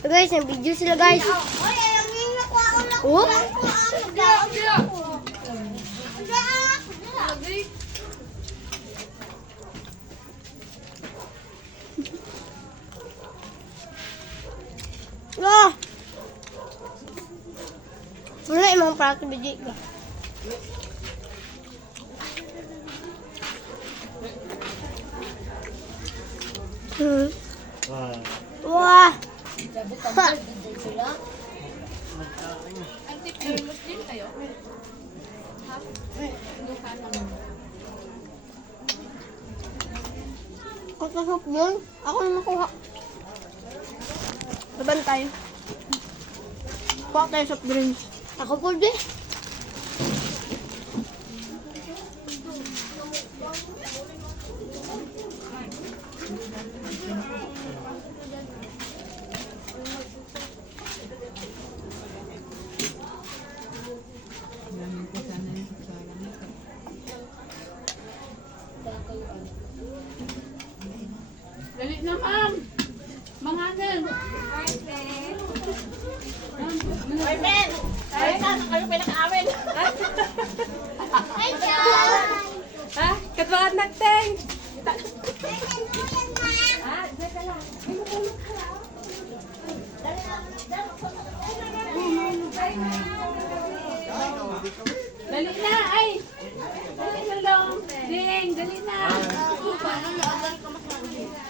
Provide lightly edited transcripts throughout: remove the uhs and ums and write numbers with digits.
Guys, yung video sila guys. Oh? Ah! Wala yung mga prato biji ka. Wah! Muslim kayo? Kasasok yun. Ako na makuha. Laban tayo. Kuha tayo soft drinks. Ako po din. Dali na, ma'am. Manganan. Ay, Ben! Ay, saan kayo pinaka-amin? Ha? Katwahan nagteng. Dali na, ay. Dali na lang. Ding, dali na.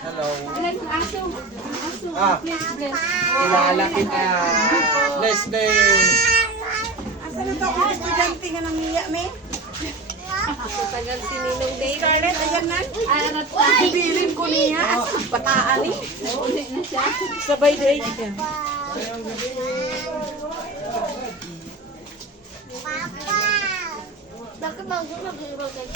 Hello. Alay, yung aso. Yung aso. Please, bless. Ilalapit na. Bless day. Asa na to ako estudyante nga nangiya, me? Tagal si Ninong Day. Scarlett, ayan na. Ay, ano to? Bilin ko niya. Asa bataan eh. Uli na siya. Sabay day siya. Bakit mag-ulog yung rocket?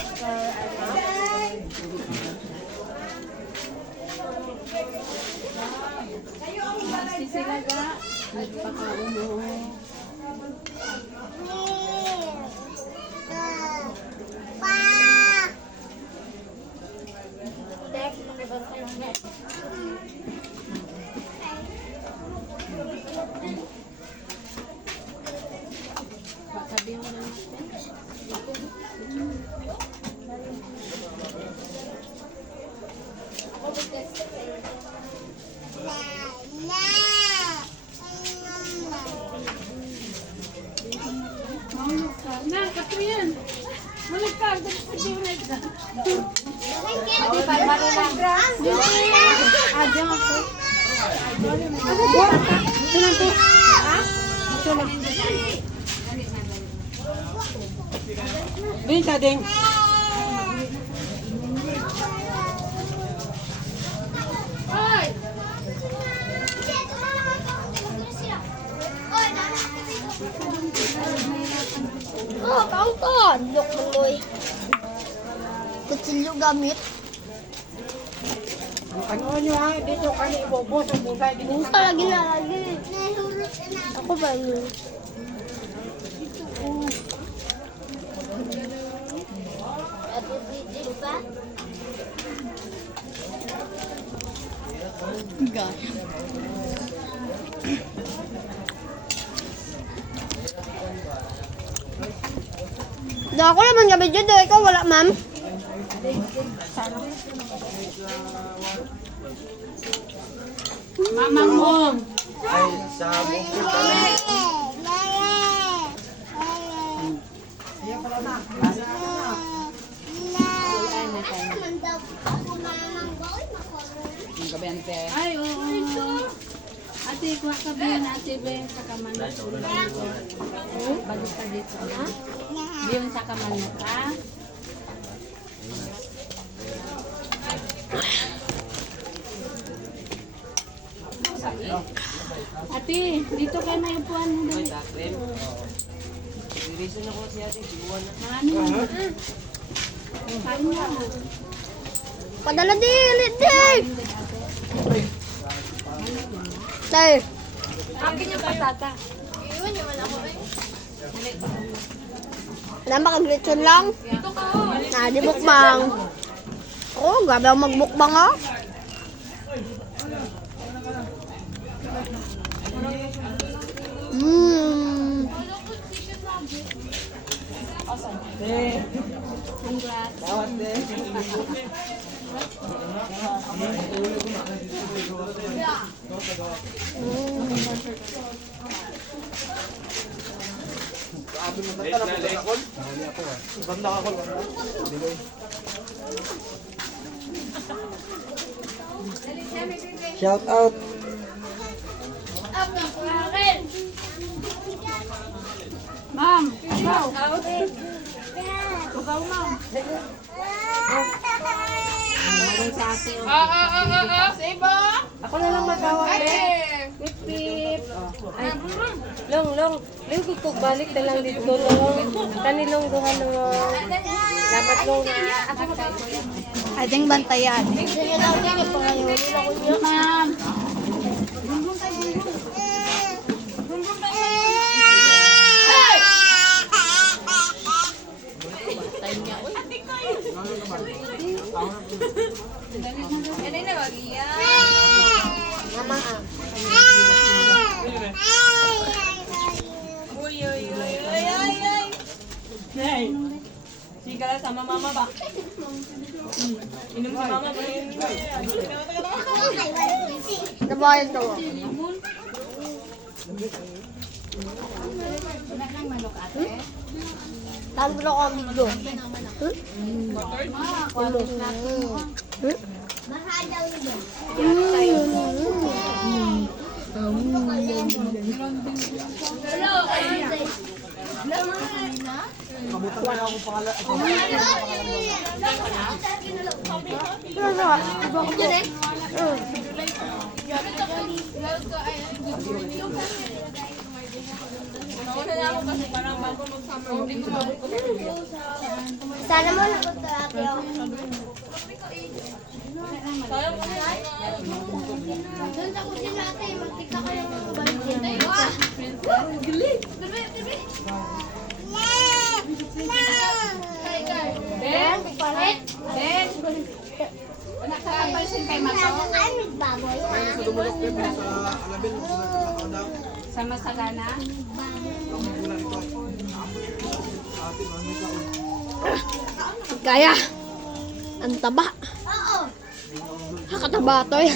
Si sila ga. Nagpakauno. Sabi mo na natin. Na, kato yan. Malag ka. Dali sa dinay ka. Adi, barbaro lang. Adi, ako. Ito na to. Ha? Ito na. Ding ka, ding. Ay! Oh, kaunton! Lok maloy. Kutsilyo gamit. Ano nyo ha? Dito kami ibobos ang bulay. Buka lagi na lagi. Ako ba yun? Da ako naman gabi dyan doon. Ikaw wala, ma'am. Mamang mo. Ay, sa bukid kami. Ay, oo. Ate, kuha ka ba yun, ate, Ben, sa kamanok? Bago ka dito, ha? Yun sa kamanok, ha? Ate, dito kayo may upuan mo dali. Reason ako si ate, siguan na. Ano mo? Kain mo. Padala dili, Dave! Tay! Akin yung patata. Wala makaglitson lang. Ito ka, oh. Di bukbang. Oh, gabi ako magbukbang, oh. Shout out. Ma'am, ikaw. Ikaw, ma'am. Meron sa atin. Sibo! Ako na lang magawa Ate! Pip, pip. Ay, long. Lingkod ko balik na lang dito, long. Kanilong duha ng lamat long na. I think bantayan. Sige lang, sige pa kayo. Ma'am. Mama, ah. Sige lang, sama mama ba? Inom si mama ba? Nabayan to. Tandro ko ang video. Sana mo napunta ako. Doon sa kusina natin, magkita kayo ng balik dito. Ben? Ben? Nakakapansin kay Mato? Sa Masagana? Kaya. Ang taba. Nakataba to eh.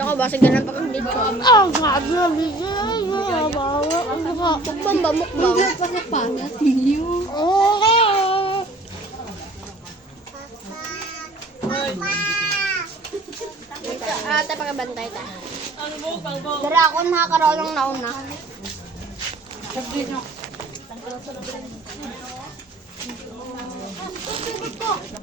Ako ba sa ganang pag-update ko? Oh, God, nabigay. Mukbang ba? Mukbang? Panas niyo. Okay. Ate, pagkabantay ta. Dara ako nakakaraw ng nauna. Sabi nyo.